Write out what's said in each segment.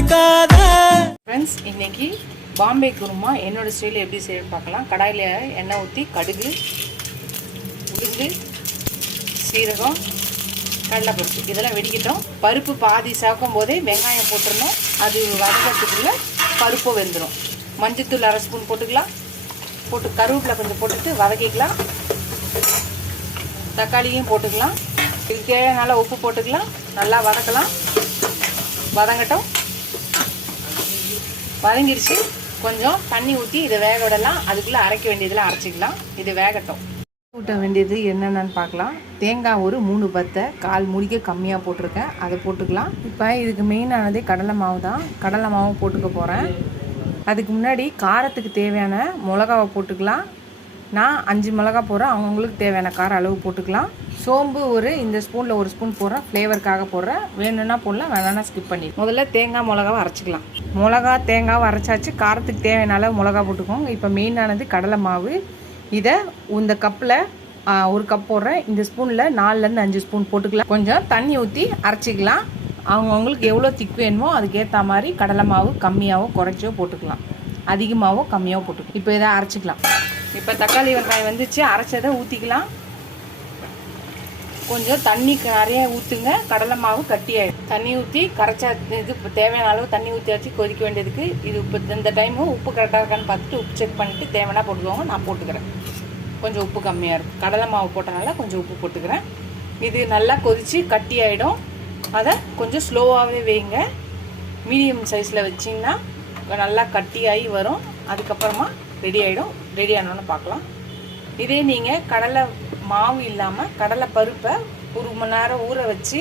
நினைக்காத. ஃப்ரெண்ட்ஸ், இன்னைக்கு பாம்பே குருமா என்னோட ஸ்டைலில் எப்படி செய்யணும்னு பார்க்கலாம். கடாயில் எண்ணெய் ஊற்றி கடுகு, உளுந்து, சீரகம், கடலைப்பருப்பு இதெல்லாம் வெடிக்கட்டும். பருப்பு பாதி சேர்க்கும் போதே வெங்காயம் போட்டுடணும். அது வதக்கிறதுக்குள்ள பருப்பும் வெந்துடும். மஞ்சத்தூள் 1/2 ஸ்பூன் போட்டுக்கலாம். போட்டு கருவேப்பிலை கொஞ்சம் போட்டுட்டு வதக்கிக்கலாம். தக்காளியும் போட்டுக்கலாம். இதுக்கு தேவையான உப்பு போட்டுக்கலாம். நல்லா வதக்கலாம். வதங்கட்டும். வதங்கிடுச்சு. கொஞ்சம் தண்ணி ஊற்றி இதை வேக விடலாம். அதுக்குள்ளே அரைக்க வேண்டியதெல்லாம் அரைச்சிக்கலாம். இது வேகட்டும். ஊட்ட வேண்டியது என்னென்னு பார்க்கலாம். தேங்காய் ஒரு 3 பத்தை, 1/4 மூடிக்கு கம்மியாக போட்டிருக்கேன். அதை போட்டுக்கலாம். இப்போ இதுக்கு மெயினானதே கடலை மாவு தான். கடலை மாவு போட்டுக்க போகிறேன். அதுக்கு முன்னாடி காரத்துக்கு தேவையான மிளகாவை போட்டுக்கலாம். நான் 5 மிளகா போடுறேன். அவங்கவுங்களுக்கு தேவையான கார அளவு போட்டுக்கலாம். சோம்பு இந்த ஸ்பூனில் 1 ஸ்பூன் போடுறேன். ஃப்ளேவருக்காக போடுறேன். வேணும்னா போடலாம், வேணான்னா ஸ்கிப் பண்ணி. முதல்ல தேங்காய் மிளகாவை அரைச்சிக்கலாம். மிளகா தேங்காவை அரைச்சாச்சு. காரத்துக்கு தேவையான அளவு மிளகா போட்டுக்கோங்க. இப்போ மெயினானது கடலை மாவு. இதை இந்த கப்பில் 1 கப் போடுறேன். இந்த ஸ்பூனில் 4லேருந்து 5 ஸ்பூன் போட்டுக்கலாம். கொஞ்சம் தண்ணி ஊற்றி அரைச்சிக்கலாம். அவங்கவுங்களுக்கு எவ்வளோ திக் வேணுமோ அதுக்கேற்ற மாதிரி கடலை மாவு கம்மியாகவோ குறைச்சோ போட்டுக்கலாம். அதிகமாகவோ கம்மியாகவோ போட்டுக்கலாம். இப்போ இதை அரைச்சிக்கலாம். இப்போ தக்காளி வெங்காயம் வந்துச்சு. அரைச்சதை ஊற்றிக்கலாம். கொஞ்சம் தண்ணி நிறைய ஊற்றுங்க. கடலை மாவு கட்டி ஆகிடும். தண்ணி ஊற்றி கரைச்சா இது தேவையான அளவு தண்ணி ஊற்றி வச்சு கொதிக்க வேண்டியதுக்கு. இது இப்போ இந்த டைமு உப்பு கரெக்டாக இருக்கான்னு பார்த்துட்டு உப்பு செக் பண்ணிவிட்டு தேவைன்னா போட்டுக்கோங்க. நான் போட்டுக்கிறேன். கொஞ்சம் உப்பு கம்மியாக இருக்கும். கடலை மாவு போட்டனால கொஞ்சம் உப்பு போட்டுக்கிறேன். இது நல்லா கொதித்து கட்டி ஆகிடும். அதை கொஞ்சம் ஸ்லோவாகவே வைங்க. மீடியம் சைஸில் வச்சிங்கன்னா நல்லா கட்டியாகி வரும். அதுக்கப்புறமா ரெடி ஆகிடும். ரெடி ஆனோன்னு பார்க்கலாம். இதே நீங்கள் கடலை மாவு இல்லாமல் கடலை பருப்பை 1 மணி நேரம் ஊற வச்சு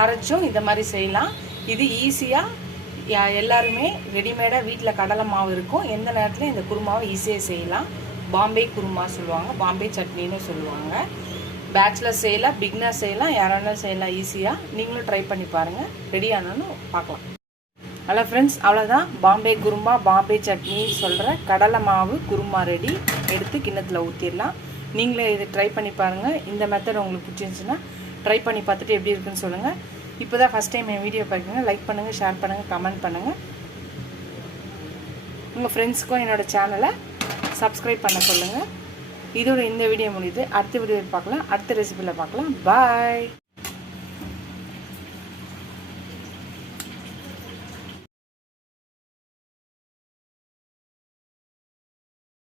அரைச்சும் இந்த மாதிரி செய்யலாம். இது ஈஸியாக எல்லாருமே ரெடிமேடாக வீட்டில் கடலை மாவு இருக்கும். எந்த நேரத்துலையும் இந்த குருமாவை ஈஸியாக செய்யலாம். பாம்பே குருமா சொல்லுவாங்க, பாம்பே சட்னின்னு சொல்லுவாங்க. பேச்சுலர் செய்யலாம், பிகினர் செய்யலாம், யாராலும் செய்யலாம் ஈஸியாக. நீங்களும் ட்ரை பண்ணி பாருங்கள். ரெடி ஆனாலும் பார்க்கலாம். ஹலோ ஃப்ரெண்ட்ஸ், அவ்வளோதான். பாம்பே குருமா, பாம்பே சட்னி சொல்கிற கடலை மாவு குருமா ரெடி. எடுத்து கிண்ணத்தில் ஊற்றிடலாம். நீங்களே இதை ட்ரை பண்ணி பாருங்கள். இந்த மெத்தட் உங்களுக்கு பிடிச்சிருந்துச்சுன்னா ட்ரை பண்ணி பார்த்துட்டு எப்படி இருக்குன்னு சொல்லுங்கள். இப்போ தான் ஃபஸ்ட் டைம் என் வீடியோ பார்க்குங்க. லைக் பண்ணுங்கள், ஷேர் பண்ணுங்கள், கமெண்ட் பண்ணுங்கள். உங்கள் ஃப்ரெண்ட்ஸுக்கும் என்னோடய சேனலை சப்ஸ்கிரைப் பண்ண சொல்லுங்கள். இதோட இந்த வீடியோ முடியுது. அடுத்த வீடியோவில் பார்க்கலாம். அடுத்த ரெசிபியில் பார்க்கலாம். பாய்.